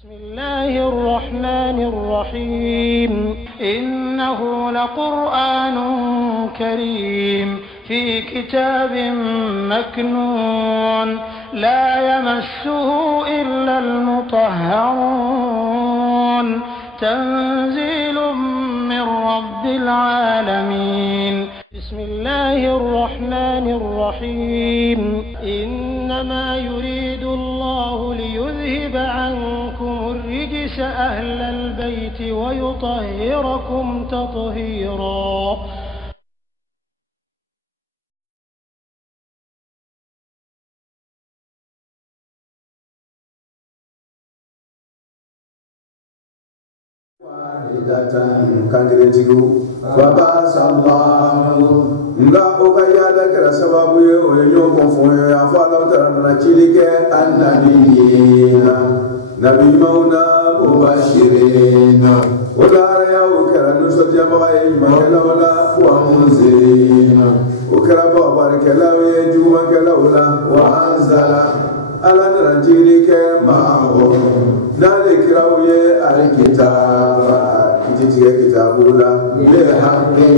بسم الله الرحمن الرحيم إنه لقرآن كريم في كتاب مكنون لا يمسه إلا المطهرون تنزيل من رب العالمين بسم الله الرحمن الرحيم إنما يريد الله ليذهب عنكم الرجس أهل البيت ويطهركم تطهيرا. Kangretigu baba sallahu nga ogayada kera sababu ye oyo konfonyo ya fala utarana chilike annabiyina nabi mauna mubashirina wala ya ukara nusati ya baye makala wala wa munzirina ukara baba kala ye juma kala wala wa anzala ala narajilike ma'ahu dale kirawiye alkitaba titiye kitabula le haqqi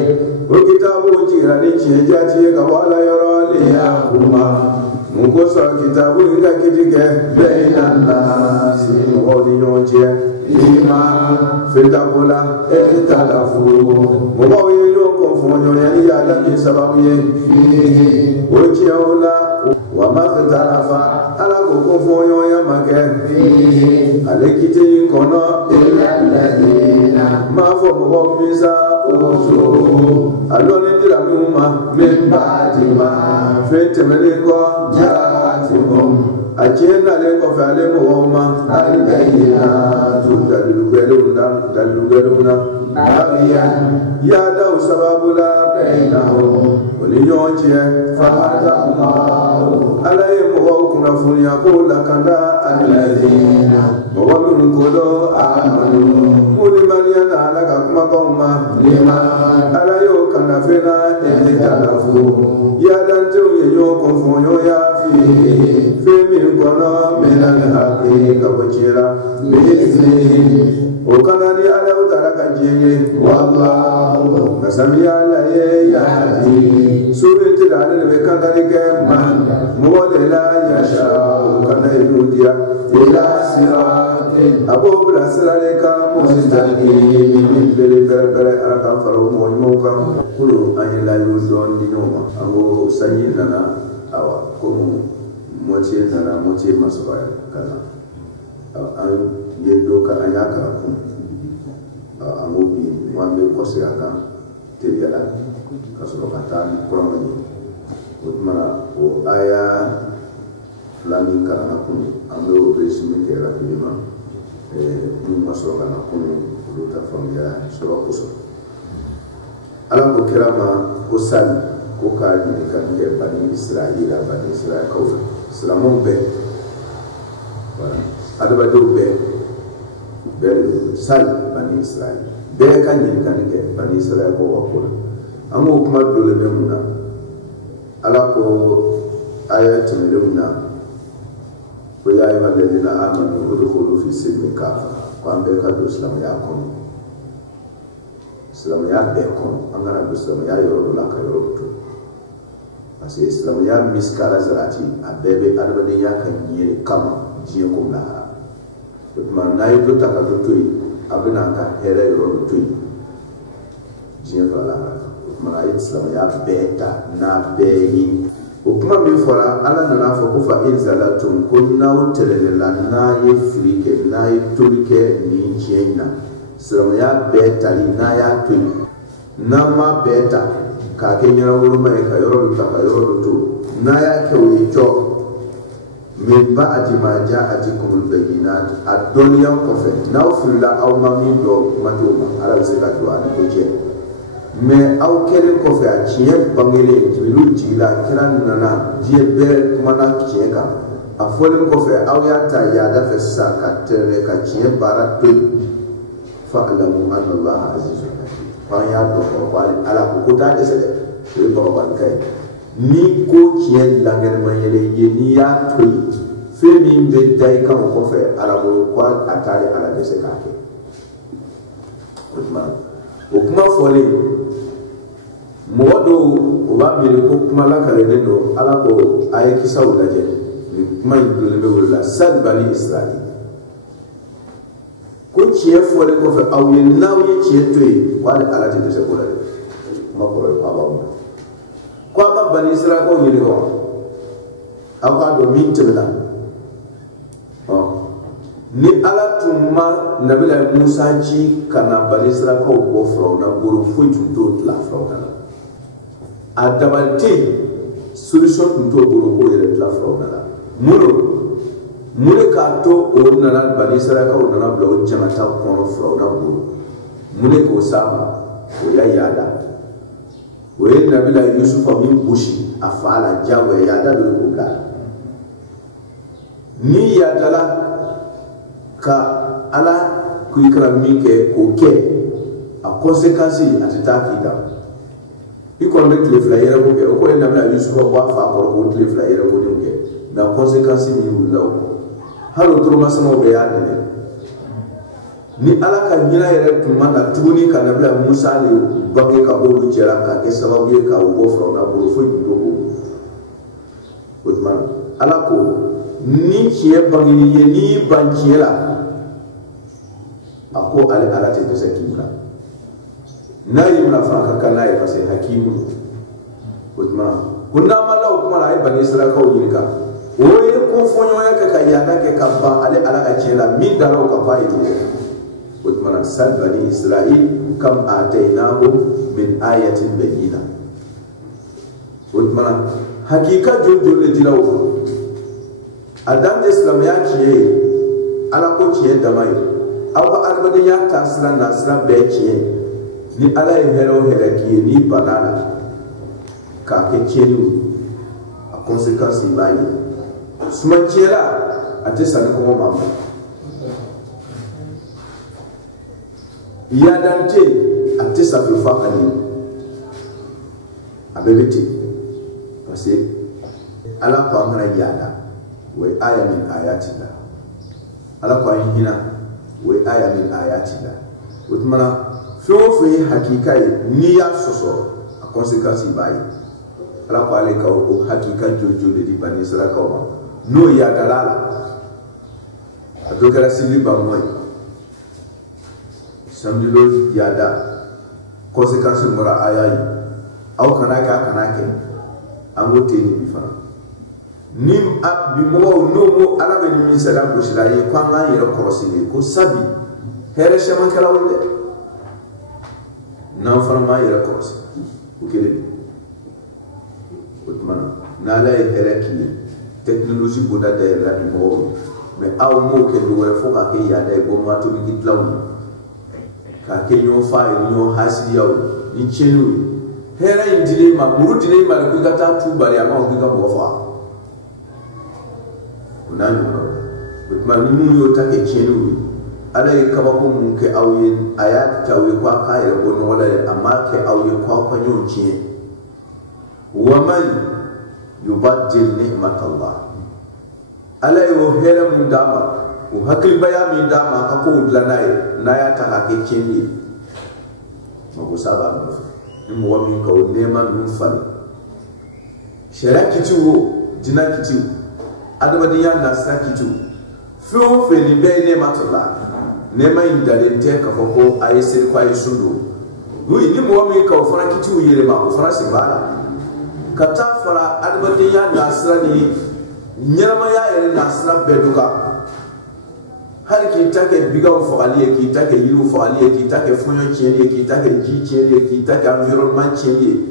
o kitabu jirani chejati ka wala yoro le yakuma mungo so kitabu inga kidige bainan nasi ngodi nyoje ima fitabula etalafu mo yo konfonyo yani ya da bi sababu ye o chiaula wa makhtarafa ala ko konfonyo ya make alekite kono illa alladina ma fo mo misa ozo aloni dira mi uma me batima fete mele ko jaatihum ajena le ko fale mo uma albayina dalugeduna abiyan ya da sababula bainahum waliyoje fahada Allah alayhi wa kuna funya kula kanda alladina wa min kulo amanu muliman yana alaka kuma koma lima alayo kana fena elikalafu ya danjo yenyo konfonyo ya fi mi kono melal haqi kabachira bi'izni o kanani ala utaraka jenye wallahu kasamiya la yati surati ala be kanani ke man muwala yasha kana yudia ila sirati abu bla siraleka mustaqim min bere araka faro mo nyoka kulu ayela yuzon dinoma ago sanyina awa ko motie nana motie masbaya kana an yendo ka ayaka ku amobi mwambe kosi aka teliala kasoro katani kuramani utmana o aya flami kana kunu ambe o resumi ke rapidima ni masoro kana kunu luta familia soro kuso ala ko kirama ko sal ko ka ni kan ke bani Israila ko Islamon be voilà adaba do be sal bani Israil be kan ni kan ke bani Israil ko wakola amo kuma dole be muna ala ko ayatu lumna ko ya ayyuha alladhina amanu udkhulu fi silmi kafa kwambe ka do Islam ya ko Islam ya be ko angana do Islam ya yoro la ka yoro to parce que Islam ya miskala zarati abebe adabade ya kan yire kama jiye ko na ma nayi to taka to yi abina ka here yoro to yi jiye fala ma Islam ya beta na beyi o kuma mi fora ala na fa ko fa inzalatum kunna utelela na ye frike na ye tulike ni jiena Islam ya beta na ya to na ma beta ka kenyara wuru mai ka yoro ta ka yoro to na ya ke wi jo min ba'di ma ja'atikum al-bayyinat ad-dunya kofe na ufilla aw ma min do matuma ala zeka to an ko je me aw kelen kofe a ciye bangere jilu jila kiran nana je be kuma na ciye ka a folin kofe aw ya ta ya da fessa ka tere ka ciye bara to fa'lamu anna Allah azizun ya do ko ala ko ta de sede ko ko ban kai ni ko kiyen langal mayele ye ni ya toyi femi be dai kan ko fe ala go ko atare ala de se kake o kuma fole modo o ba mi ko kuma la kale ne do ala ko ay ki sawda je ni kuma indule be wala sad bani israil ko ciye fole ko fe aw ye naw ye ciye toy ko ala de se ko la ma ko ba bani israil ko ni ko aw do min tebla ni ala tuma nabila Musa ci kana bani israil ko bo fro na buru fu tunto la fro kana adabalti solution tunto buru ko yele la fro kana mune ka to o nana bani israil ko nana bla o jamata ko fro na buru mune ko sama o ya yada o ye nabila Yusufa min bushi afala jawo yada do ko ka ni yadala ka ala ku ikra minke ko ke a conséquence atita kida iko me tele flyer ko ke ko na bla Yusuf ko fa ko tele flyer ko dinge na conséquence mi wulaw halo turu masamo be ya ne ni ala ka nyina yere tuma na tuni ka na bla Musa ni bange ka bo jera ka ke sababu ka wo fro na bo fo do ko utman ala ko ni kiye bangi ni bankiela ako ale ala te se kimla na yimla fa ka na e pase hakimu kutma kunna mala kuma la bani israil ko yinka o ye ko fonyo ya ka yada ke ka ba ale ala ka chela min daro ka fa yi kutma sal bani israil kam atainahu min ayatin bayyina kutma hakika jojo le dilawo adam islam ya kiye ala ko kiye damai awa arbadin ya tasira nasira be kiye ni ala ye hero kiye ni banana ka ke kiye a conséquence bayi suma kiela ate sani ko mama ya dante ate sa fi fa ani abebete parce que ala ko amana yada wa aya min ayatillah ala ko hina wa aya min ayatillah utmana fi hakika ni ya soso a conséquence bayi ala ko ale ka o hakika jojo de bani israil ko no ya dalala adokara sili ba moy samdilo yada conséquence mura ayayi aw kanaka angote ni bifana nim ab bi mo no mo ala be ni salam do sila ye kwa nga yero korosini ko sabi here shaman kala wonde na farma yero korosi ko kele utmana na la here ki technologie boda de la bi mo mais aw mo ke do wala fo ka ke ya dai bo ma to bi tlawu ka ke nyo fa nyo hasi yaw ni chenu here indile ma burudile ma ko gata tu bari ama ko ga bo fa nani ma nunu yo take chenu ala e kaba ko mun ke awye ayat ta we kwa ka ya bono wala amma ke awye kwa kwa nyon chi wa man yubaddil ni'matallah ala e wo hera mun dama o hakil baya min dama ka ko dlanaye na ya ta ke cheni mako saba no mo wa min ka o neman mun fali shara kitu dina kitu adabadiya na sakitu fo fe ni be ne matula ne mai ndale te ka foko ayese kwa yesundo wi ni mo mi ka fara kitu yere ma fara se bala kata fara adabadiya na srani nyama ya yere na sra beduka har ki take biga fo aliye ki take yiru fo aliye ki take fonyo chieni ki take ji chieni ki take environnement chieni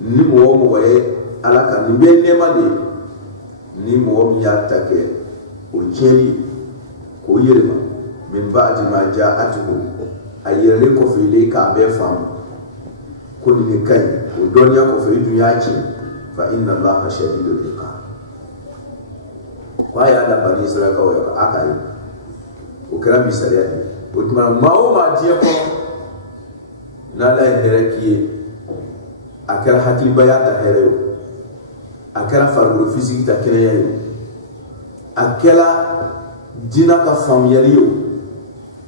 ni mo waye alaka ni be nema de ni mo mi ya take o cheni ko yirma min ba'di ma ja'atuhu ayere ko fili ka be fam ko ni kai ko donya ko fi dunya ci fa inna allaha shadidul iqab kwa ya da bani israel ka wa aka yi o kira misaliya o tuma mawo ma je ko na la heraki akal hakil bayata herew akela fargolo physique ta kenya yo akela dina ka famiyali yo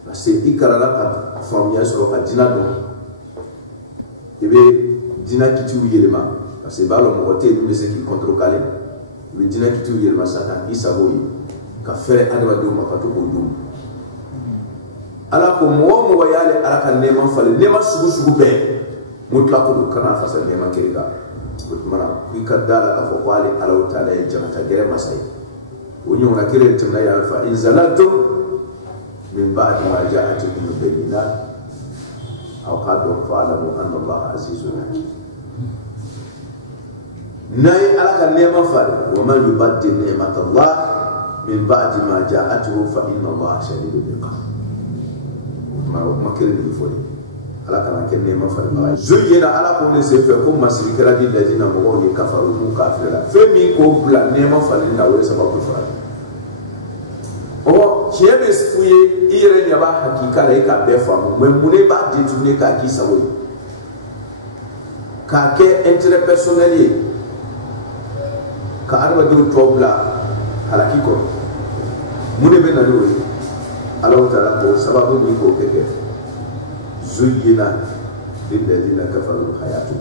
parce que ikarala ka famiyali so ka dina do ibe dina kitu yelema parce que balo mo côté dum se ki contrôle calé ibe dina kitu yelema sata isaboyi ka fere adwa do ma ka to ko dum ala ko mo wayale ala kan neman fale neman sugu be mutla ko kana fasa neman kiriga mana ku kadala ka fo wale ala taala ya jamata gere masai wonyo na kire tunna ya fa in zalatum min ba'di ma ja'atukum bayyinat aw qadu fa'lamu anna allaha azizun hakim nay ala kan neman fale wa man yubaddil ni'matallah min ba'di ma ja'atuhu fa inna allaha shadidul iqab ma kere ni fori ala kana kenne ma fa ba zuyina ala ko ne se fe ko masri kala di ladina mo ko kafaru mu kafira fe mi ko bla ne ma fa na wala sababu fa o chebe fuye ire nya ba hakika la ka be fa mo mune ba di tune ka ki sawo ka ke intérêt personnel ka arba do tobla halaki ko mune be na do Allah Ta'ala ko sababu ni ko keke zuyina lilladina kafaru hayatu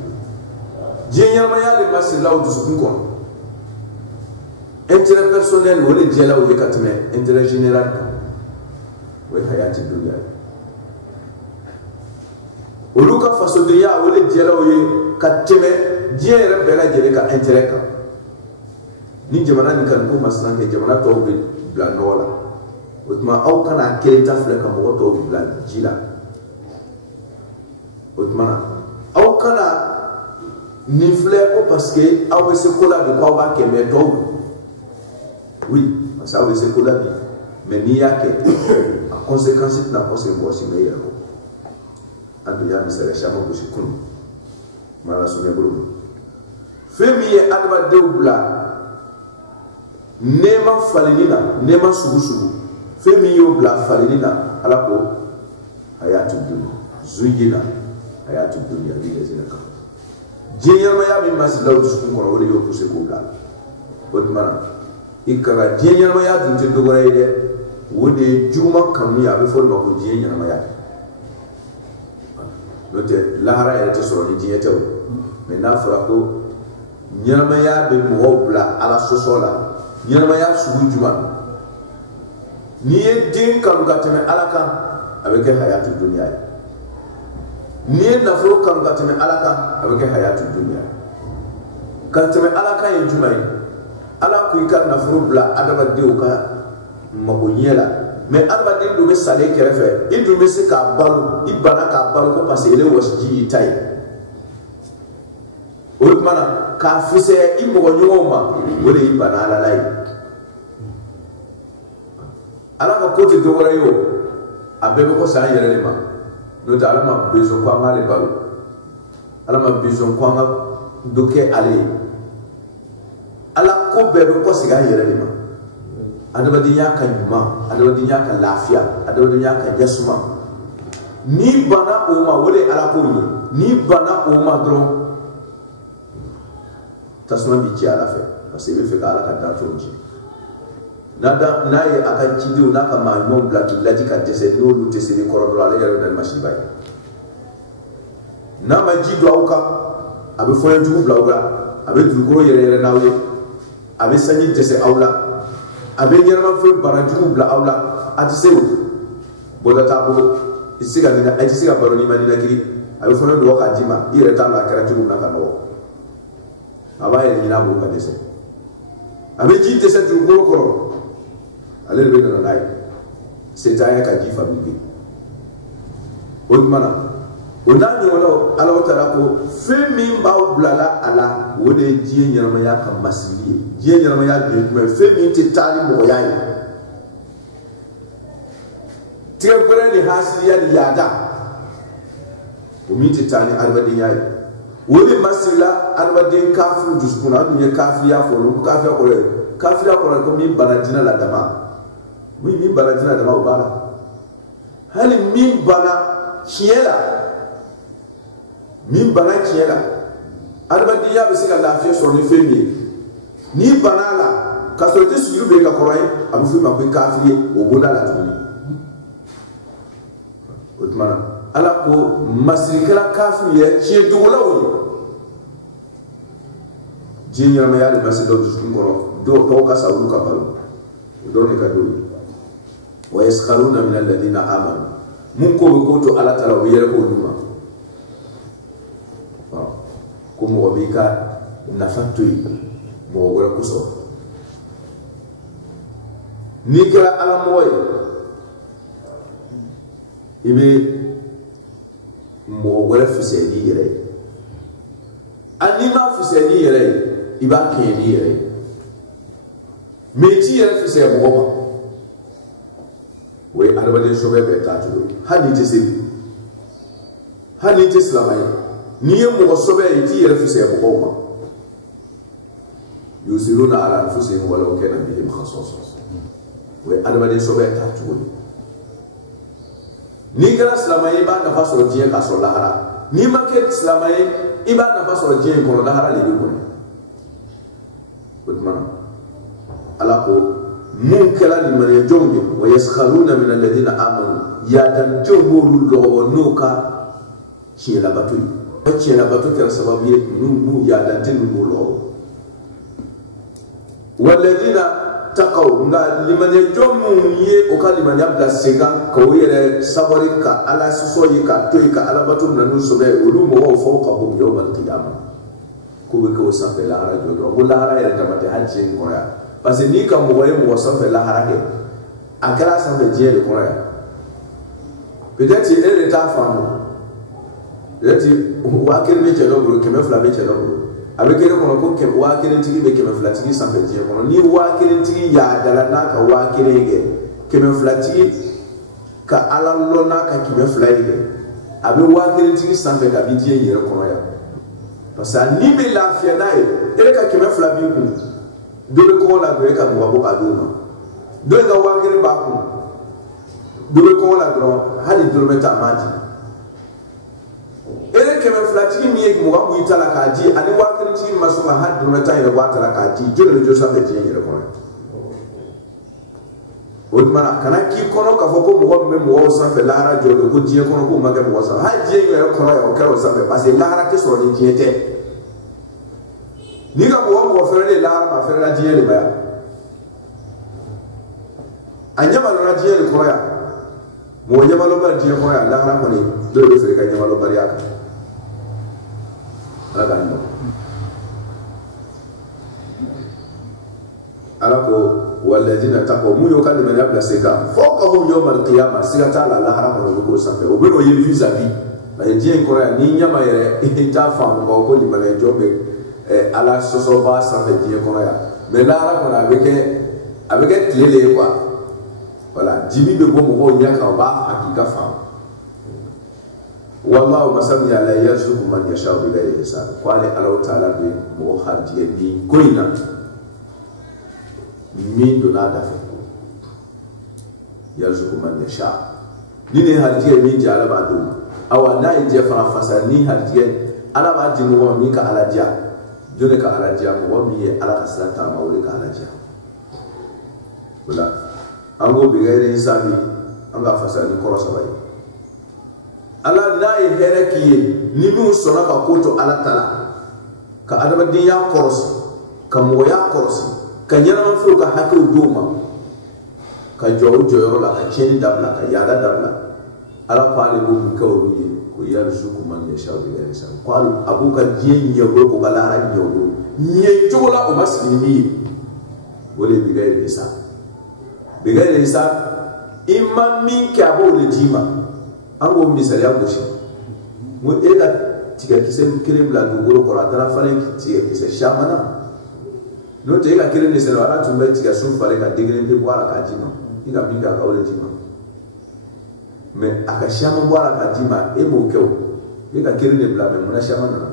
jinya ma ya de masilaw du sukun ko intérêt personnel wala jela o yakatme intérêt général wa hayati dunya uluka faso de ya wala jela o yakatme jinya bela jele ka intérêt ka ni jamana ni kan ko maslan ke jamana to be blanola otuma aw kana kelita fle ka mo to bila jila otuma aw kana ni fle ko parce que aw se kola de ko ba ke me to oui parce aw se kola bi mais ni yake a conséquence na conséquence me ya ko adu ya mi sere chama ko sikun mala sunne bulu femi adba dewbla nema falinina nema sugu femi yo bla falinina ala ko hayatu dunya zuyina hayatu dunya bi zina ka jinya ma ya mi maslaw su ko wala yo ko se ko bla bod mana ikara jinya ma ya dun te do gore de wode juma kam ya be fo ma ko jinya ma ya note lahara ya te so ni jinya taw me na fara ko nyama ya be mo bla ala sosola nyama ya su juma ni ye din kanu ka tɛmɛ ala kan a bɛ kɛ hayatu dunya ye ni ye nafolo kanu ka tɛmɛ ala kan a bɛ kɛ hayatu dunya ye ka tɛmɛ ala kan ye jumɛn ye ala ko i ka nafolo bila adamadenw ka magoɲɛ la mais adamaden dɔ bɛ sale kɛrɛfɛ i dun bɛ se k'a balo i bana k'a balo ko parce que ele wɔsiji y'i ta ye o tumana k'a fisaya i mɔgɔɲɔgɔnw ma o de y'i bana ala la ye ala ka kote dogora yo abebe ko sa yere le ma no ta ala ma besoin ko ngale balo ala ma besoin ko nga doke ale ala ko bebe ko siga yere le ma adaba dinya ka nyuma adaba dinya ka lafiya adaba dinya ka yasuma ni bana o ma wole ala ko ni bana o ma dron tasma bi ci ala fe parce que fe ala ka da to ci nada naye akan cidiw naka ma ñom bla lati ka tese no lu tese ni korodro ala yaro dal masibay na ma jido awka abe foye jugu bla awla abe duguro yere nawye abe sanyi tese awla abe yerma fe bara jugu bla awla ati sewu boda tabo isiga ni ati siga baroni manina kiri abe foye do ka jima ire ta la kara jugu na ka no abaye ni na bo ka tese abe ji tese duguro koro ale be na nai setaya ka jifa bibi o mana o na ni wala ala o tara ko fe min ba o blala ala o de jiye nyarama ya ka masili jiye nyarama ya de me fe min ti tali mo yayi tiye bere ni hasiliya di yada o min ti tali arbadin yayi o de masila arbadin kafu duskuna dunya kafiya fo ko kafiya ko min banajina la dama min bana dina da mau bala hali min bana kiela albadi ya be sika lafiya so ni femi ni banala ka so te sugiru be ka korai abu fi ma ko kafiri o bona la tuni otmana ala ko masrikala kafiri ye ci dugulawi jinya ma yale basido du ngoro do to ka sa ulu ka balu do ne ka do wa yaskharuna min alladhina amanu mun ko to ala tala wi yere ko duma ko mo bi ka nafatui mo wala kuso ni kala ala moy ibe mo wala fiseli yere anima fiseli yere iba keni yere meti yere fiseli mo ba we arabade sobe be tatu hadi te islamai ni mo sobe iti yere fiseli mo ba yusiruna ala anfusihim walau kana bihim khasasa we arabade sobe tatu ni kala islamai ba na faso je ka so lahara ni make islamai iba na faso je ko lahara le ko Utmana ala ko mun kala ni mane jonge wa yaskharuna min alladhina amanu ya dan jongo lo nuka ci la batu kala sababu ye nu ya dan tin lo walladhina taqaw nga limane jomu ye o kali man yabla sega ko yere sabari ka ala so yi ka toy ka ala batu nanu so be ulu mo wa fawqa hum yawm al-qiyamah ko be ko sanfɛ lahara jodo ko lahara yɛrɛ tamate hajji ko ya parce que ni ka mɔgɔ ye mɔgɔ sanfɛ lahara kɛ a kɛra sanfɛ diɲɛ de kɔnɔ ya peut-être e de t'a faamu peut-être 1000 bɛ cɛ dɔ bolo 200 bɛ cɛ dɔ bolo a bɛ kɛnɛ kɔnɔ ko 1000 tigi bɛ 200 tigi sanfɛ diɲɛ kɔnɔ ni 1000 tigi y'a dala n'a ka 1000 kɛ 200 tigi ka ala lɔ n'a ka 200 ye kɛ a bɛ 1000 tigi sanfɛ ka bi diɲɛ yɛrɛ kɔnɔ ya parce que ni be lafiya n'a ye e ka 200 b'i kun dɔ bɛ kɔngɔ la dɔrɔn e ka mɔgɔ bɔ ka d'o ma dɔ in ka 1000 b'a kun dɔ bɛ kɔngɔ la dɔrɔn hali dɔrɔmɛ ta m'a di e de 200 tigi min ye mɔgɔ b'i ta la k'a di ani 1000 tigi min ma sɔn ka hali dɔrɔmɛ ta yɛrɛ bɔ a ta la k'a di jɔn de bɛ jɔ sanfɛ diɲɛ yɛrɛ kɔnɔ o tuma kana k'i kɔnɔ k'a fɔ ko mɔgɔ min bɛ mɔgɔw sanfɛ lahara jɔ don ko diɲɛ kɔnɔ k'o ma kɛ mɔgɔ sanfɛ hali diɲɛ yɛrɛ kɔnɔ ya o kɛra o sanfɛ parce que lahara tɛ sɔrɔ ni diɲɛ tɛ ni ka mɔgɔ fɛrɛ de lahara ma fɛrɛ la diɲɛ de ma ya a ɲamalɔla diɲɛ de kɔnɔ ya mɔgɔ ɲamalɔba diɲɛ kɔnɔ ya lahara kɔni dɔw bɛ feere ka ɲamalɔbaliya kan ala ka ɲɔ ala ko walladina taqaw mu yo kan men yabla seka fawqahum yawm al-qiyamah sigata la lahara ko sanfɛ o bɛ no ye vis-à-vis la diɲɛ kɔrɔ ya ni ɲama yɛrɛ ta faamu ko ni malen jɔbe ala sɔsɔ ba sanfɛ diɲɛ kɔrɔ ya mais lahara kɔnɔ a bɛ kɛ tile le ye quoi voilà dimi bɛ bɔ mɔgɔw ɲɛ kan o b'a hakika faamu wallahu masami ala yarzuqu man yasha'u bi ghayri hisab ko ale ala ta'ala bɛ mɔgɔ hadiye ni ko in na min donna da fɛ yarzuqu man yasha ni ne hadiye min jɛ ala b'a d'o ma awa n'a ye jɛ fana fasa ni hadiye ala b'a di mɔgɔ min ka ala diya jɔn de ka ala diya mɔgɔ min ye ala ka sira taama o de ka ala diya o la an ko bi ghayri hisabi an ka fasa ni kɔrɔ saba ye ala n'a ye hɛrɛ k'i ye ni min sɔnna ka ko to ala ta la ka adamadenya kɔrɔsi ka mɔgɔya kɔrɔsi ka ɲɛnama fɛnw ka hakɛw d'o ma ka jɔ o jɔyɔrɔ la ka tiɲɛni dabila ka yaada dabila ala ko ale b'o kɛ olu ye ko yarzuqu man yasha'u bi ghayri hisab ko ale a b'u ka diɲɛ ɲɛbolo k'o ka lahara ɲɛbolo ɲɛ cogo la o ma sigi ni min ye o de ye bi ghayri hisab bi ghayri hisab i ma min kɛ a b'o de d'i ma an k'o misaliya gosi n ko e ka tigɛkisɛ kelen bila dugukolo kɔrɔ a taara falen tigɛkisɛ caman na n'o tɛ e ka kelen de sɛnɛ ala tun bɛ tigɛ sun falen ka den kelen pe bɔ a la k'a d'i ma i ka min kɛ a ka o de d'i ma mais a ka caman bɔ a la k'a d'i ma e m'o kɛ o e ka kelen de bila mais munna caman nana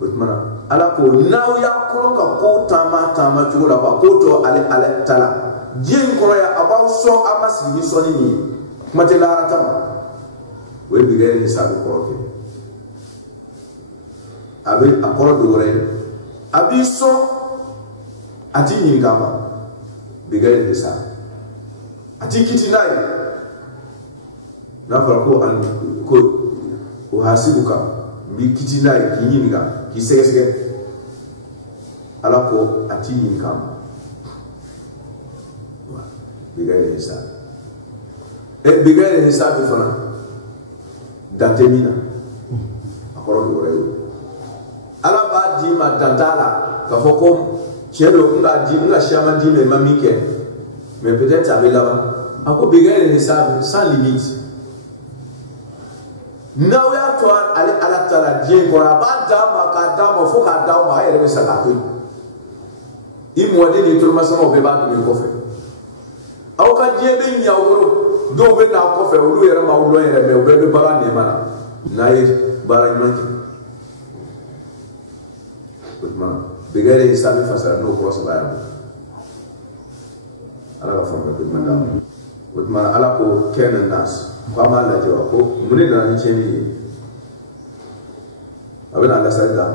o tuma na ala ko n'aw y'a kɔnɔ ka ko taama cogo la ko tɔ ale ta la diɲɛ in kɔnɔ yan a b'aw sɔn a ma sigi ni sɔnni min ye kuma tɛ lahara ta ma o ye bi ghayri hisab kɔrɔ kɛ a bɛ a kɔrɔ dɔ wɛrɛ ye a b'i sɔn ati nyingama bigayre sa ati kitinai na farko an ko uhasibuka bi kitinai kinyinga kisege ala ko ati nyingama bigayre sa e bigayre sa bi fana dantemina akoro do rewo ala ba di ma dantala ka foko chelo nga shama di me mamike mais peut-être avec là-bas ako bigayre sa sans limite na ya to ala tala die ko ba dama ka dama fo ka dama ayere be sala to imo de ni to masama be ba to ko fe aw ka die be nya woro do be na ko fe olu yere ma olu yere be be bara ne mana na ye bara imanki utma bigayre sa be fasara no ko so ba ala ka fama be madam utma ala ko kenan nas fama la jawa ko mune da ni chemi abin Allah sai da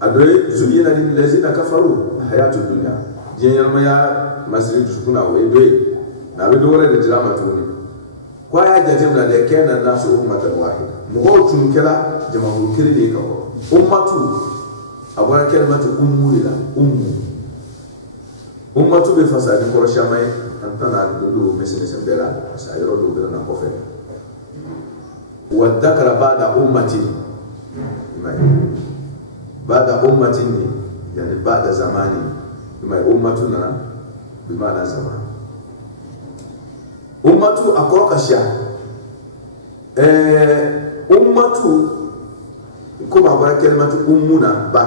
adoy zuyina lil lazina kafaru hayatud dunya jinyar maya masjid sukuna we be na be dole da drama to ni ko ya jajem da kenan nasu ummatan wahida mu ko tun kala jama'u kirli ka ummatu abara kalmatu ummula ummatu be fasadi ko shamai antana do mesene sembela sayro do be na ko fe wa dhakara ba'da ummati ba'da ummati yani ba'da zamani mai ummatu na bi ma'ana zaman ummatu akoro kasha ummatu kuma bara kalmatu ummuna ba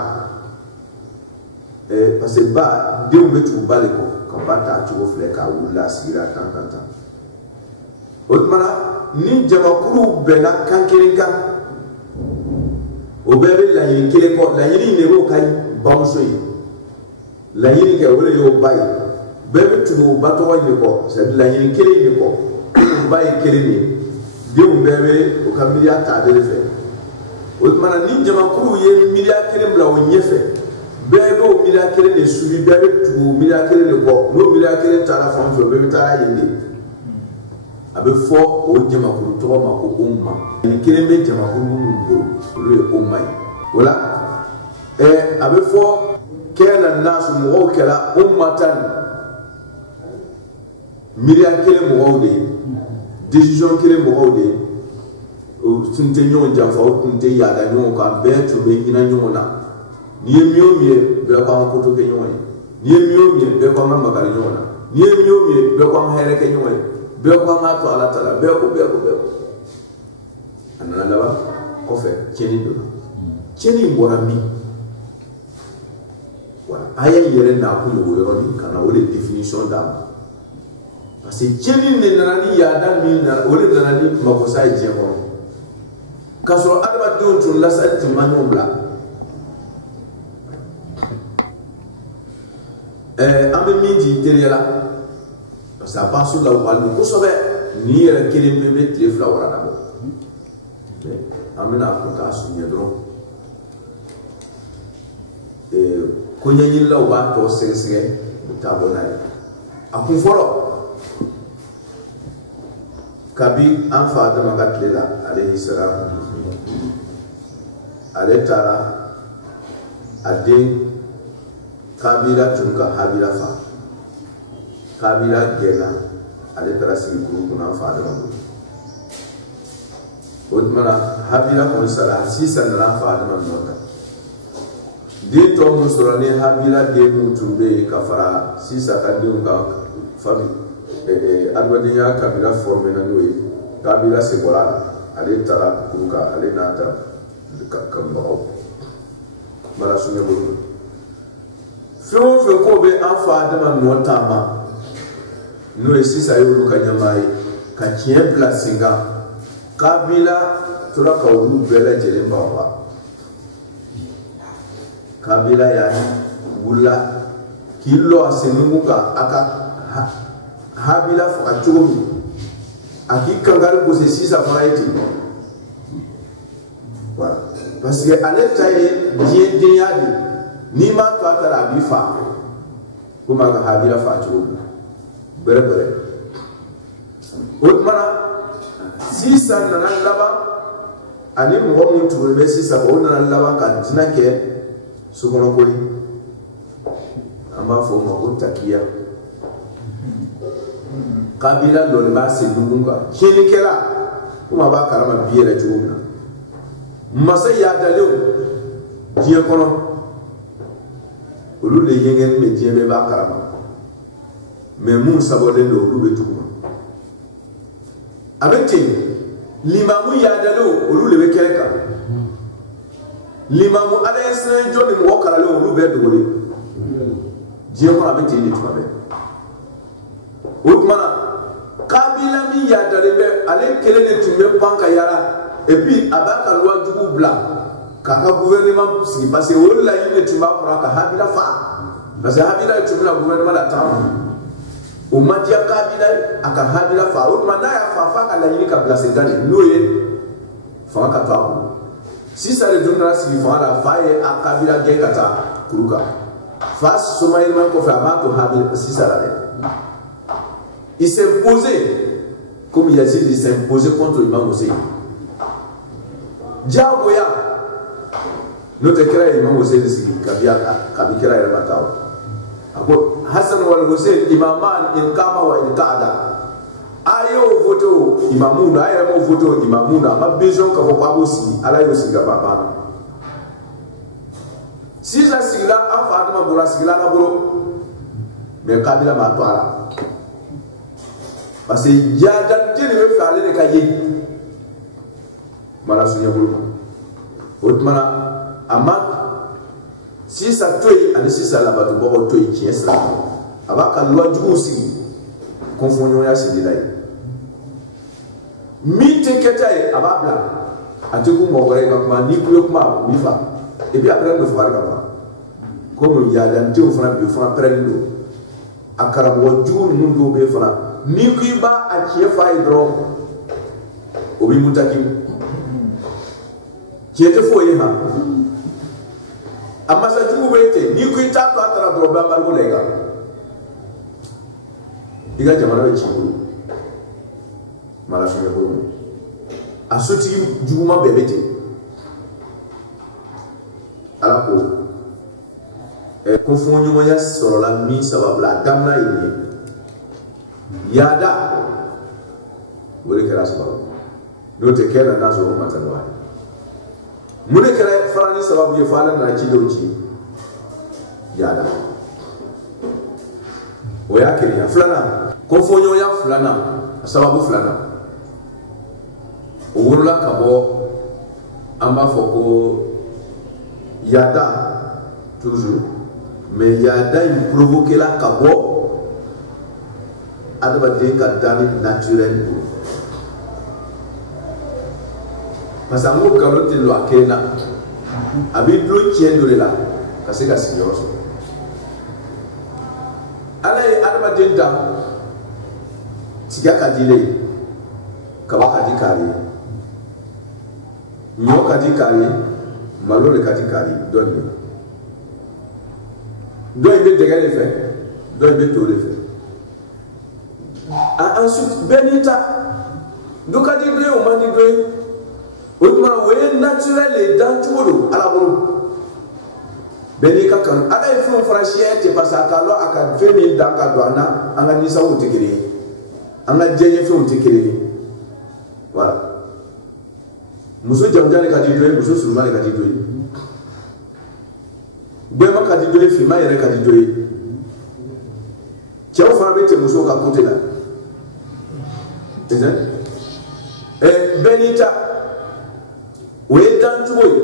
parce que ba de metu baliko bata chugo fleka wula sira tantanta otmana ni jamakuru bena kankirinka obebe la yin kile ko la yin ne ro kai bamso yi la yin ke wole yo bay bebe tugo bato wa ni ko c'est la yin kile ni ko bay kile ni de bebe o kambiya ta de fe otmana ni jamakuru ye miliya kile bla o nyefe bebe o miliya kele ne subi bebe tu miliya kele ne ko no miliya kele tara fam so bebe tara yindi abe fo o jema ko to ma ko umma ni kele be jema ko mun ko le umma wala abe fo kana nasu mu kala ummatan miliya kele mo wawde decision kele mo wawde o tunte nyon jafa o tunte yada nyon ka be to be ina nyona ni miomie be kwa ko to ke nyoni ni miomie be kwa magari nyona ni miomie be kwa here ke nyoni be kwa ma to ala tala be ko anana lawa ko fe cheni do cheni mbora mi wa aya yere na ku yo ro ni kana wole definition da parce que cheni ne nani ya da mi na wole nani mako sai je ko kasro adaba don tun la sa ti manobla ambe midi teriela ça passe là où on ko sobe ni yere kele bebe tre flawara da bo amina ko ta sunya dro ko nyanyi la ba to sege ta bonai akun foro kabi an fa da magatlela alayhi salam aletara ade kabila tunka habila fa kabila gena ale tarasi ko kuna fa da mu odmana habila ko sala sisa na fa da mu de to musurani habila de mu tumbe kafara sisa ka de ka fabi adwadiya kabila forme na noy kabila se bola ale tara kuka ale nata ka mbaw mala sunya bulu fe ko be afa adama no tama no esisa yulu kanyamai ka kien placinga kabila tura ka ulu bela jele baba kabila ya wula kilo asemuka aka habila fo achomi akika ngal ko se sisa faraiti voilà parce que aleta ye die yadi ni ma to atara bi fa kuma ga habila fa to bere utmana sisa na laba ani mo mun to be sisa ko na laba ka tinake su kono ko amba fo mo ko takiya kabila lo ba se dunga chini kela kuma ba karama biye la jumna masay ya daleu jiye kono olu le yengen me jiye be ba karama mais mun sabode do olu be tukuma abete limamu ya daleu olu le be keleka limamu ala sene joni mo kala le olu be dogole jiye kono abete ni tumabe utmana kabila mi ya dalebe ale kele ne tumbe panka yara et puis abaka loi jugu bla ka gouvernement si parce que on la yine tumba pour ka habila fa parce que habila tumba gouvernement la tam o madia kabila aka habila fa o manda ya fa ka la yine ka placer gane noye fa ka ta si ça le donnera si fa la fa et akabila ge kata kuruka fa somaïl man ko fa ma to habila si ça la il s'est imposé comme Yazid il s'est imposé contre l'imam Hussein. Diaboya notre créé l'imam Hussein kabi kira ya matao. Ako Hassan wal Hussein imaman in kama wa in qa'ada. Ayo voto imamuna ayo mo voto imamuna ma besoin ka fo kwabosi ala yo siga baba. Si la sigla en Fatima bora sigla na boro mais kabila ma toala. Parce que il y a des gens qui veulent faire les cahiers. Voilà ce qu'il y a pour autrement, si ça toye, si ça là-bas, tu peux toyer qui est là. Avant que loi du aussi, confondons ya c'est de là. Mite ketaye ababla, atuku mongore comme ni plus comme mi fa. Et puis après nous faire comme il y a des gens qui font prendre l'eau. Akarabo du nous be fera. Ni kuiba achie faidro obi mutaki kiete foye ha amasa tubu bete ni kuita to atara do ba bargo lega iga jamana be chiku mala so yebo asuti juguma bebete alako konfonyo moya solo la mi sababla damna yini yada wuri kira sababu dote kela nazo matanwa mune kira farani sababu ya falan na kidauci yada oya kiriya fulana konfonyo ya fulana sababu fulana urula kabo amba foko yada toujours mais yada il provoquer la kabo adaba de ka dani naturel parce que amour carotte lo akena abi do tiendo la kasi kasi yoso alay adaba de da tiga ka dile ka ba ka di kari nyo ka di kari malo le ka di kari doni do ibe de gale fait do ibe to le fait. Ensuite, Benita, donc à dire on m'a dit autrement, oui, naturel et dans tout à la boule. Benita, quand à la fin, franchir, tu passes à Kalo, à 20 000 dans Kadouana, en a dit ça ou te créer. En a dit fait ou te créer. Voilà. Moussou Djamdjan est cadidoué, Moussou Soulman est cadidoué. Bema cadidoué, Fima est cadidoué. Tiens, on fera mettre Moussou à côté là. Et Benita, où est dans tout le monde?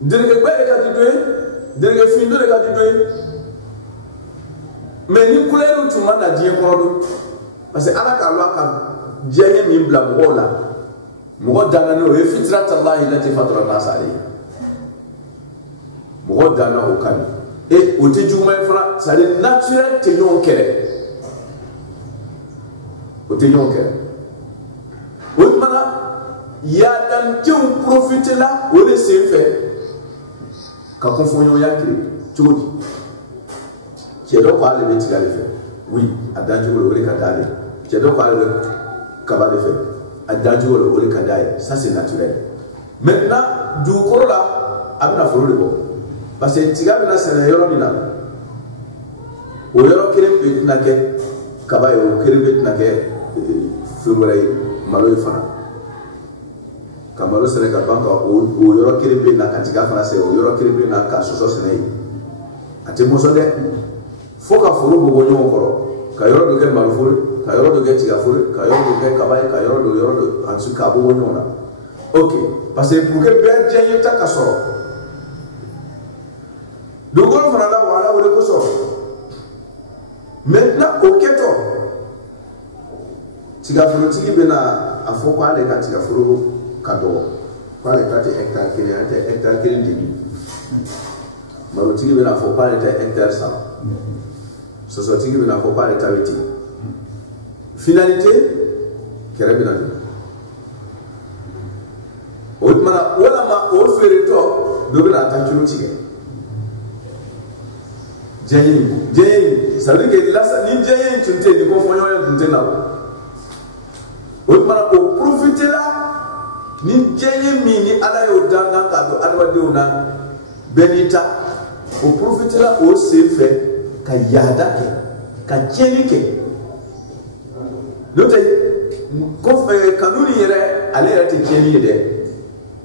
Dirige quoi les cadidoués? Dirige Findo les cadidoués? Mais ni couleur où tout le monde a dit parce que à la caloi, Dieu mi blâme là. Moi dans et fitrat Allah il a été fatras nasari. Moi dans au calme. Et au téjouma fera, ça est naturel téjon kere. Au téjon kere. Autrement, il y a dans qui on profite là, on est fait. ka confonyo ya kire chodi kedo ko ale be tigale fe oui adanju wole ka dale kedo ko ale ka ba de fe adanju wole ka dale ça c'est naturel maintenant du korola abna foro de bo parce que tigale na sene yoro mina o yoro kire be na ke ka ba yo kire be na ke fumure malo fana kamaro sene ka banka o yoro kire be na ka tiga fana se o yoro kire be na ka soso sene ate mo so de fo ka foro bo nyo koro ka yoro do ke malo foro ka yoro do ke tiga foro ka yoro do ke kabay ka yoro do ansu ka bo nyo na OK parce que pour que ben jeye ta ka so do gol fana la wala wala ko so maintenant au keto tiga foro tigi be na afo ko ale ka tiga foro kado kwa le kati hectare kiri dimi maro tigi bena fo pare ta hectare sa so tigi bena fo pare ta witi finalité kere bena do o mana wala ma o fere to do bena ta kilo tigi jeyin ça veut dire que là ça ni jeyin tunte ni ko fonyo ya tunte na o mana o profiter là ni jeye mini ala yo danga ka do adwa de ona benita o profitera o sefe ka yada ke ka jeni ke note ko kanuni yere ale rate jeni de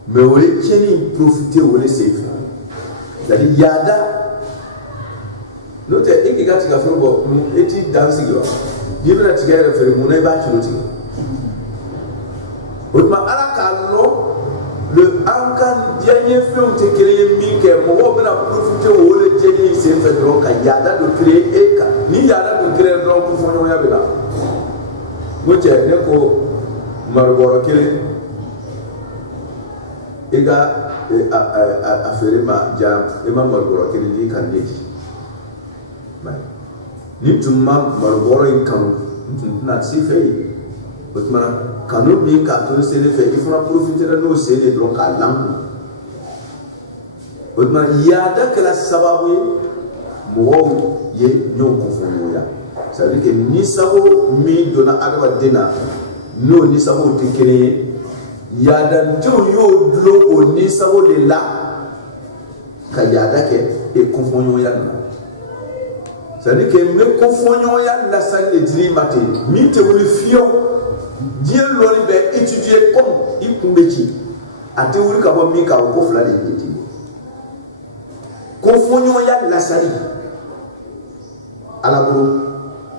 me o jeni profiter o le sefe dali yada note eki gati ka frobo mu eti dansi go dibra tigere fere mu na ba chuloti Oudma ala kalo le ankan dernier film te créé minke mo wobna profiter o le dernier c'est fait donc yada de créer et ni yada de créer donc pour fonyo ya bela mo che ne ko margoro kele ega a fere ma jam e ma margoro kele di kan deji mai ni tumma margoro in kan na si fei Oudma kanu mi ka to se le fait il faut profiter de nos c'est les donc à l'an Oudma yada que la sababu mo ye nyon konfonyo ya ça veut dire que ni sabo mi dona adwa dina no ni sabo te créer yada to yo dlo o ni sabo de la ka yada ke e konfonyo ya na ça veut dire que me konfonyo ya la salle de diri maté mi te wuli fio Dieu l'aurait bien étudié comme il pouvait dire. A théorie qu'à voir Mika au pauvre là des métiers. Confondons ya la sali. À la bourreau.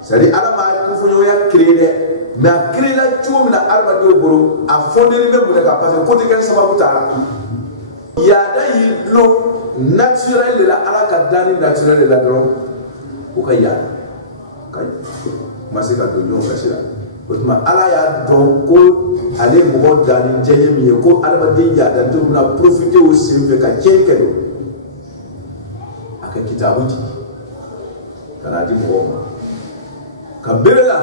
C'est-à-dire, à la main, confondons ya créer. Mais à créer la tchou, mais à arba de bourreau, à fonder les mêmes pour les capables. Côté qu'elle s'en va pour ta. Il y a des l'eau naturelle de la alakadani naturelle de la drogue. Pourquoi il y a? Moi, c'est qu'à donner un cachet là. Oudma ala ya donc ko ale mo dani jeye mi ko ala de ya da to na profiter aussi fe ka kenke do aka kitabu ti kana di mo ka bela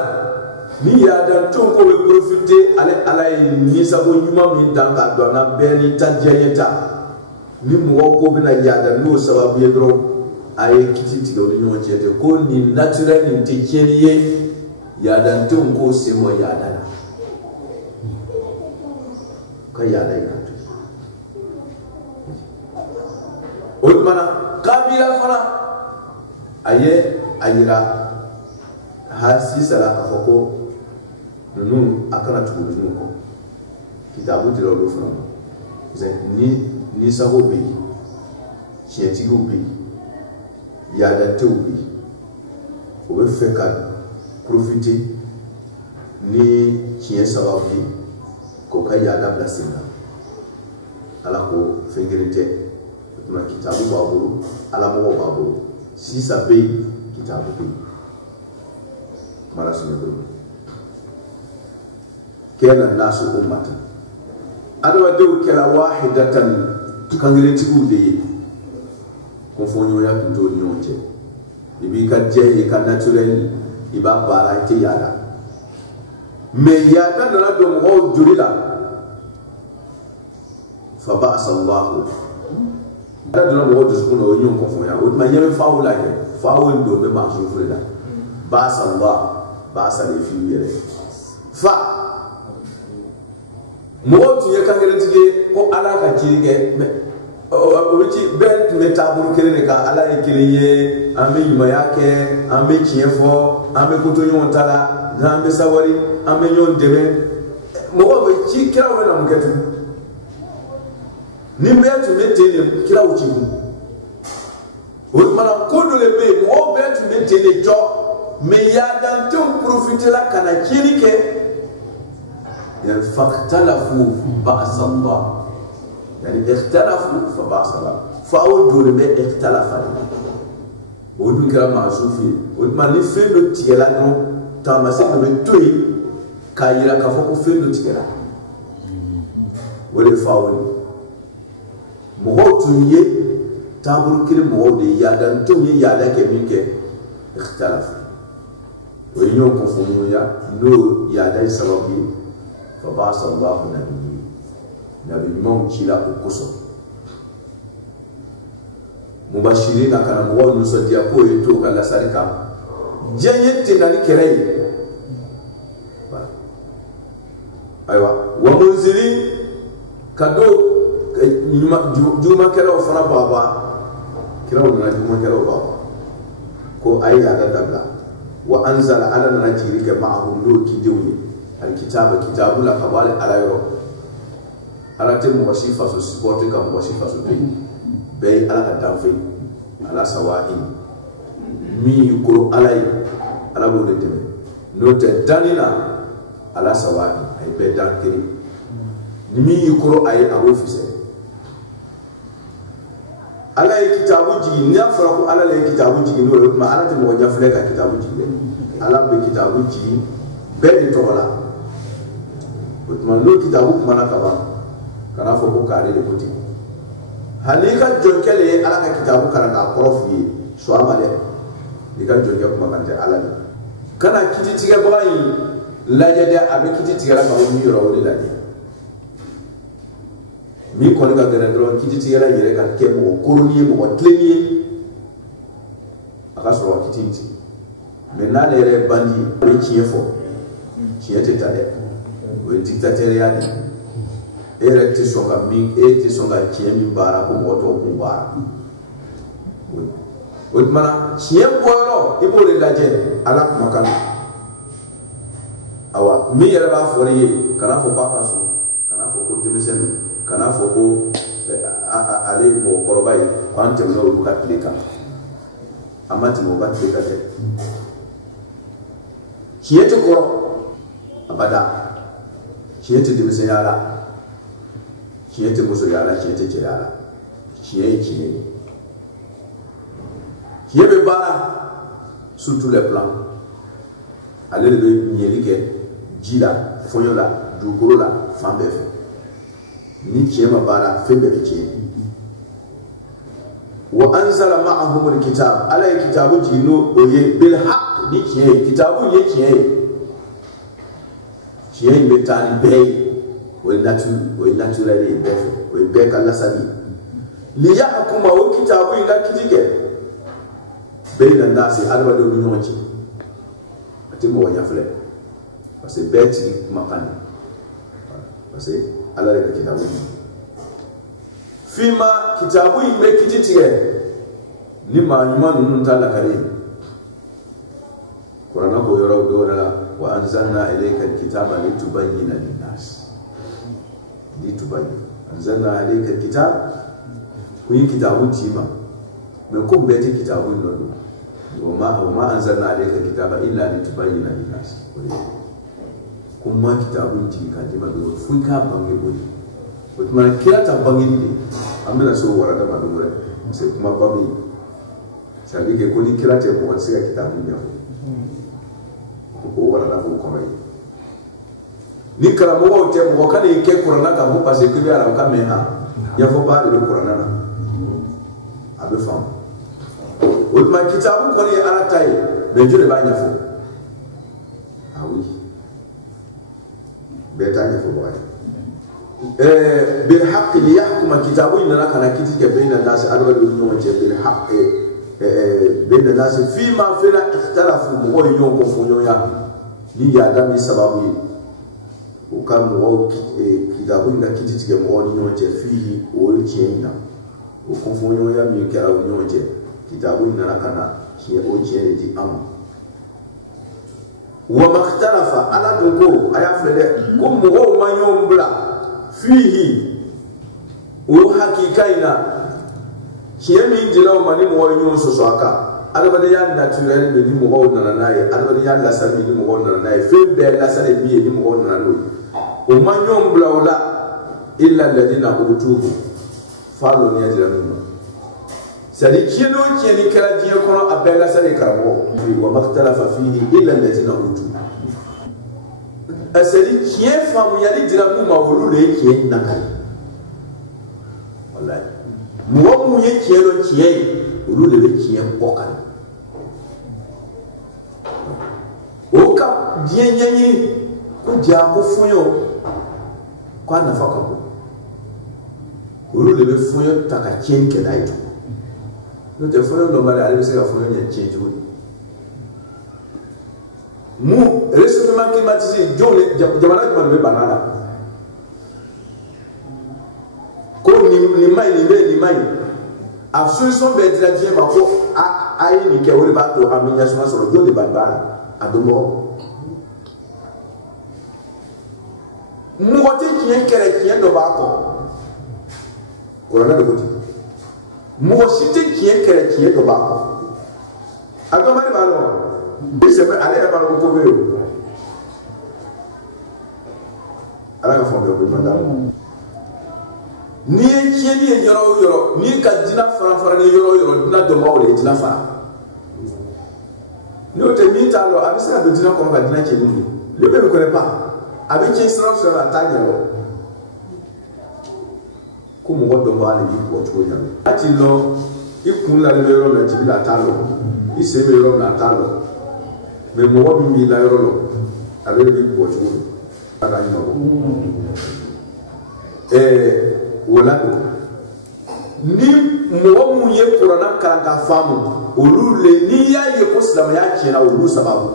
ni ya da to ko we profiter ale ala ni sabo nyuma mi danga do na beni ta jeyeta ni mo ko bina ya da no sababu ye dro ay kititi do ni on jete ko ni naturel ni te keniye Yada tunko semo yada na ka yada ikatu Oudmana kabila fana aye ayira hasi sala kafoko nunu akana tukudu nuko kitabu tira olu fana ni sabo bi chietigo bi yada tu bi obe feka profiter ni chien sababu ko kaya la blasinga ala ko fengerite tuna kitabu baburu ala mo baburu si sabe kitabu bi mara sunno kana nasu ummata adwa dew kala wahidatan tukangireti gude ko fonyo ya kunto nyonje ibi ka je ka naturel iba bara ti yada me yada na do mo jurila fa ba'sa Allah ala dona mo do ko no nyum ko fo ya o ma yeme faawu la ke faawu ndo be ma so fure da ba sallah ba sale fi yere fa mo tu ye kangere tige ko ala ka jirige o ci bet me taburu kere ka ala e kiriye ambe yuma yake ambe chiefo ambe kutonyo ntala ambe sawari ambe nyon debe mo ba ci kira wona mo ketu ni betu metele kira uchiku o mana kodo le be mo betu metele jo me ya dan tum profiter la kana kirike ya faqtalafu ba'sa Allah yani ikhtalafu fa ba'sa Allah fa'udu le ikhtalafa o du kira ma sufi o man ni fe no tiela no ta ma se no toyi kayira ka fo ko fe no tiela wole fa'udu mo tu ye tabur kiri mo de ya dan to ye ya da ke min ke ikhtilaf o yo ko fu ya no ya da sababi fa ba sallallahu nabi mo ci la ko so mubashirin kana mo no so dia ko e to kala sarika jeyete na ni kerei aywa wa munziri kado juma kero fana baba kero na juma kero baba ko ayi ada dabla wa anzala ala najiri ke ma'hum do kidewi alkitaba kitabula qabala ala yoro ala te mo wasifa so support ka mo wasifa so be ala tanfi ala sawa'i mi ko ala bo de no te danina ala sawa'i ay be dankiri mi ko ay abofise ala ye kitabu jigi ni afra ko ala ye kitabu jigi no ma ala te mo nyafle ka kitabu jigi ala be kitabu jigi be ni tola o ma lo kitabu mana ka ba kana fo ko kare de koti halika jonkele ala ka kitabu kana ka profi so amale ni ka jonke ko makante ala ni kana kiti tiga bayi la jade abe kiti tiga la ka o mi yoro o de la mi ko ga gere dron kiti tigala yere ka ke mo koroni mo tleni aka so kititi me na le bandi le chiefo chiete tade o dictateur ya ni ere ti so ga mi e ti so ga chiemi bara ko mo to ko bara o mana chiem boyo e bo le daje ala makana awa mi yere ba fori kana fo papa so kana fo ko demesen kana fo ko ale mo korobai kwante no lu katlika amati mo batlika de kiyete ko abada kiyete de misayala kiyete muso yala kiyete kirala kiyebe bara sur tous les plans ale de nyelike jila fonyola dugorola fambe ni kiyama bara fembe bike wa anzala ma'ahum alkitab ala kitabu jino oye bil haqq ni kiye kitabu ye kiye metan be we naturally be we be kala sabi li yahkuma wa kitabu ila kitike bayna nasi adwa do nyonchi atimo wanya fle parce que beti makani parce que ala le kitabu fima kitabu ime kititiye ni ma nyuma nunu tala kare Qur'ana ko yoro do wala wa anzalna ilayka alkitaba litubayyana lin-nas anzalna ilayka alkitab kuyi kitabu jima me ko beti kitabu no wa ma anzalna ilayka alkitaba illa litubayyana lin-nas kuma kitabu jika jima do fuka bangi bodi utma kila ta bangi ni amna so warada madure se kuma babi sabi ke ko ni kila te ko se kitabu nya ko warada ko ko ni kala mo te mo kan ni ke Qur'ana ka mo passe que ala ka me ha ya fo ba de Qur'ana na abe fam utma kitabu ko ni ala tay be jure ba nya fo awi betanya fo boy بالحق ليحكم كتابه إن لك أنا كتير بين الناس أدوى الدنيا بالحق بين الناس فيما فينا اختلفوا مغوي يوم كفونيو يا لي يادامي سبابي وكان مغوي كتابه إن كتير مغوي يوم فيه ويجينا وكفونيو يا ميكرا يوم كتابه إن لك أنا كي ويجينا دي أم وما اختلف على دنكو أيافلة كم مغوي ما يوم بلا فيه وحقيقينا كيف من جلوا مني موينون سوساكا أنا بدي يان ناتورال بدي مغود ناناي أنا بدي يان لاسال بدي مغود ناناي فين ده لاسال بدي مغود نانوي وما يوم بلا ولا إلا الذين أوتوه فالو نيجي لهم سألي كيلو كيني كلا جيه كنا أبلا سألي كرامو وما اختلف فيه إلا الذين أوتوه أسألي كيف فهم يلي جرامو ما ولو ليه كيه نكاي والله مو يي كيلو كيه ولو ليه كيه بوكان وكا جينيني كوجا كوفونيو كوانا فاكابو ولو ليه فونيو تاكا كين كدايتو نوتي فونيو نومالي على بيسكا فونيو نيا كينجو mu réchauffement climatique jone jamana jumano be banana ko ni mai ni mai a solution be traduire ba ko ayi ni ke wori ba to amination so jone banbara adomo mu ko ti kien kere kien do ba ko ko na do ko ti mu ko si ti kien kere kien do ba ko adomo ni ba no c'est vrai, allez là-bas, vous pouvez. Allez, vous pouvez, madame. Ni qui est yoro, ni kadina fara ni yoro, dina doma ou les dina fara. Nous te mis à l'eau, avec ça, de dina comme kadina qui est nous. Le peuple ne connaît pas. Avec qui sera sur la taille alors. Comme on va doma les pour toi. Attilo, il coule la lèvre, la tibia la talo. Il s'est mis la talo. Mais moi, je suis là, avec les voitures. Et voilà. Ni moi, je suis pour un caractère femme. Ou le nia y est pour la maya qui est là, ou sababu.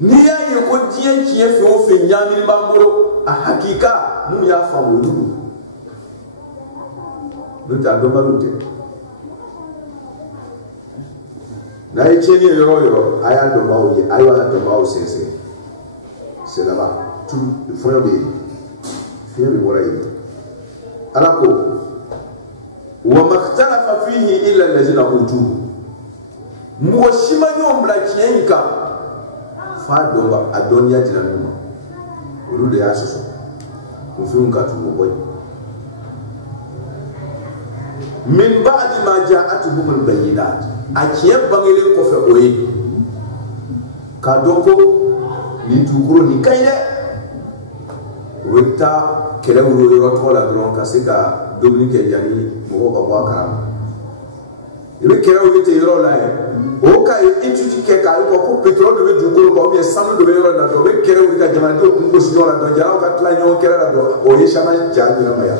Nia y est pour dire qui est fait au fait yamil bamboro. A hakika, nous y a femme ou nous. Nous t'avons pas. Na étienne yoro aya do bawo ye ayo ala do bawo sese c'est là-bas tout le fond de wora yi alako wa makhtalafa fihi illa allazina utuhu mo shima nyombla kiyenka fa do ba adonia dinanuma olu de asoso ko fi unka tu boy min ba'di ma ja'atuhum al-bayyinat a kiye bangelen ko fe oye ka doko ni tukuro ni kayde weta kele wuro yoro tola dron ka se ka dominique jani mo ko ba karam ibe kele wete yoro la e o ka étude ke ka ko pétrole de dukuro ko bien sanu de yoro na do be kele wita jamani do ko sinora do jara ka tla nyo kele la do o ye shama jani na maya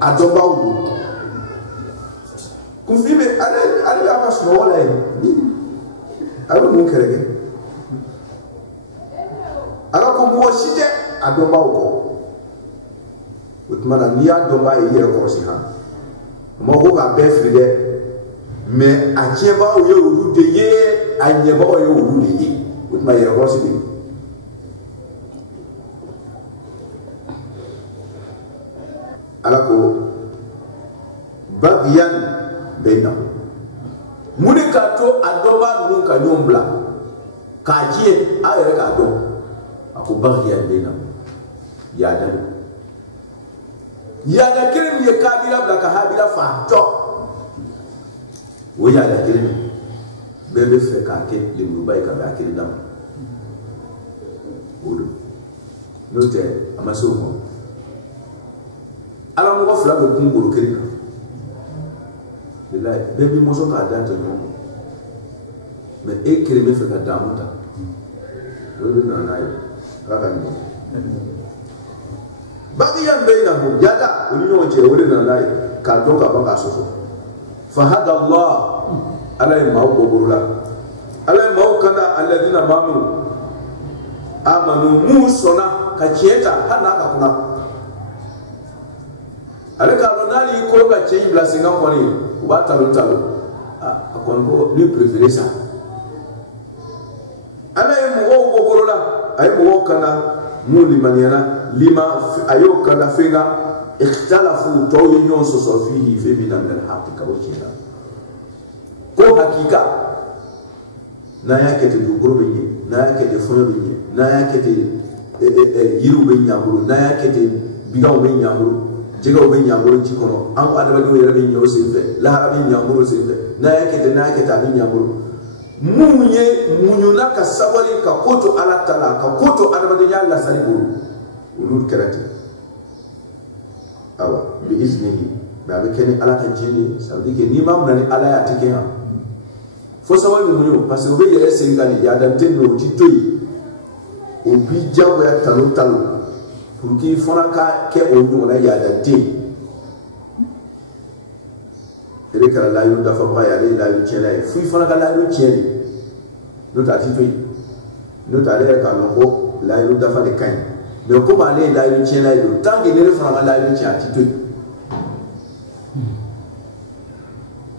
adomba wu Confirme, allez à ma soeur là. Allez mon collègue. Alors que moi aussi à Domba ou quoi. Autrement, ni à Domba et hier comme ça. Moi on va bien faire. Mais à Tieba ou yo de yé, à Nieba ou yo de yé. Autrement hier comme ça. Alors que Babian Bena Monika to adoba nunca nyombla Kajie ayere kado Ako bagia bena Yada kirim ye kabila blaka habila fato We yada kirim Bebe fe kake le mubai kabe akiri dam Odo Note amasomo Ala mo fla be kunguru kirika Baby mozo ka dante no mais e kreme fe ka damuta we na na yo ka ka ni bagiyan bainahum yada uni yo je wuri nan lai ka do ka baka so fa hada Allah alai ma ko burula alai ma kana alladina amanu musona ka kieta hana ka kuna alaka ronali ko ga che ibla singa ko ni wa talo akon ko lui préféré ça alai mo ko burula ay mo kana muli maniana lima ayo kana fega ikhtalafu tawyon so fihi fi min al-haqiqa wa kila ko hakika na yake te duguro benye na yake te fono benye na yake te yiru benye amuru na yake te bigaw benye amuru jigaw benye amuru chikono an adaba do yere benye o sefe la harabi benye amuru sefe na yake ta benye amuru munyuna ka sabari ka koto ala tala ka koto adama de yalla sari buru ulul karati awa bi iznihi ba be keni ala ta jini saudi ke ni mam nani ala ya tike ha fo sabari munyo parce que be yere sengali ya dan tendo titoyi o bi jago ya talo pour ki fona ka ke o do na ya dan te ele kala la yu da fa ba ya le la yu chela fu fona ka la yu cheli no ta titoyi no ta le ka no ko la yu da fa de kan mais comme aller la yu chela yu tant que ne fona la yu chela titoyi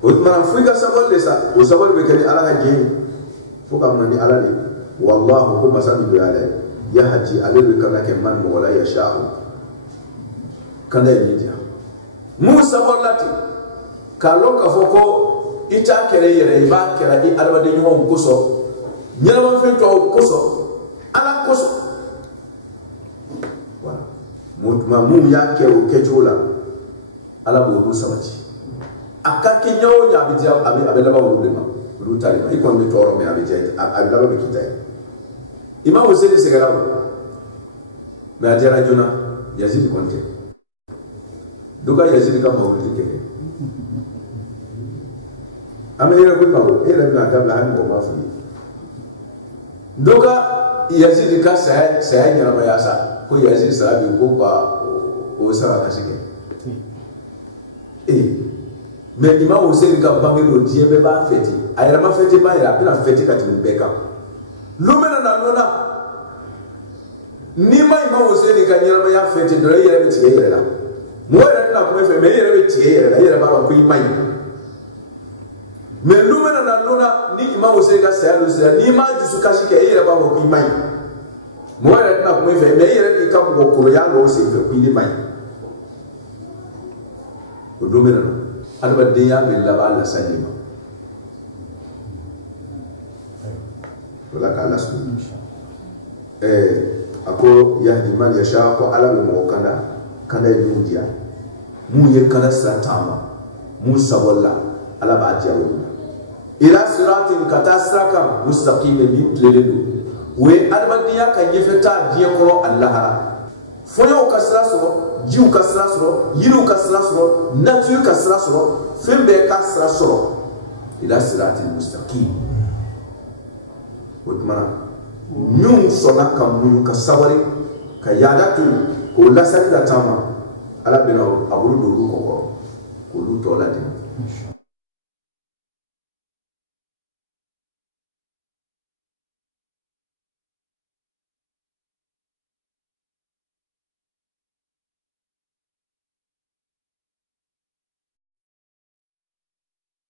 o man fu ga sabol le sa o sabol be kali ala ga je fu ka man ni ala le wallahu kuma sabu ya ala ya haji alil kana ke man wala ya sha'u kana yi dia mu sabol lati kalo ka foko ita kere yere ba kera di alba de nyom kuso nyama fe to kuso ala kuso wala mu ya ke o kejola ala bo du sabati akake nyawo ya bidia abela ba wo lema lu tali ma ikon de toro me abija abela ba kitai imam Hussein segala me ajara jona Yazid konte duka Yazid ka mawlidi ke amira ko bawo era na tabla han ko ba fu duka Yazid ka saya nyara ba yasa ko Yazid sabi ko ba o sara kasike mais imam Hussein ka bangi do die be ba feti ayra ma feti ba ira pina feti ka tin beka lumena na nona ni ma imam Hussein ka nyara ma ya feti do yere be tie yere la mo yere na ko fe me yere be tie yere la yere ba ko imai mais lumena na nona ni imam Hussein ka sa ni ma ju su kashi ke yere ba ko imai mo yere na ko fe me yere ka ko ko ya lo se fe ko imai o lumena no alba deya billa ba la salima wala kala su ako yahdi man yasha ko ala mo kana yudiya mu ye kana satama mu sawalla ala ba jawu ila siratin katasraka mustaqim bi tleledu we alba deya kan yefeta diye ko allah foyo kasra so jiw kasra soro yiru kasra soro nature kasra soro fembe kasra soro ila siratil mustaqim wotmana nyum sona kam munu ka sabari ka yadatu ko lasari da tama ala bena aburu do ko lu to la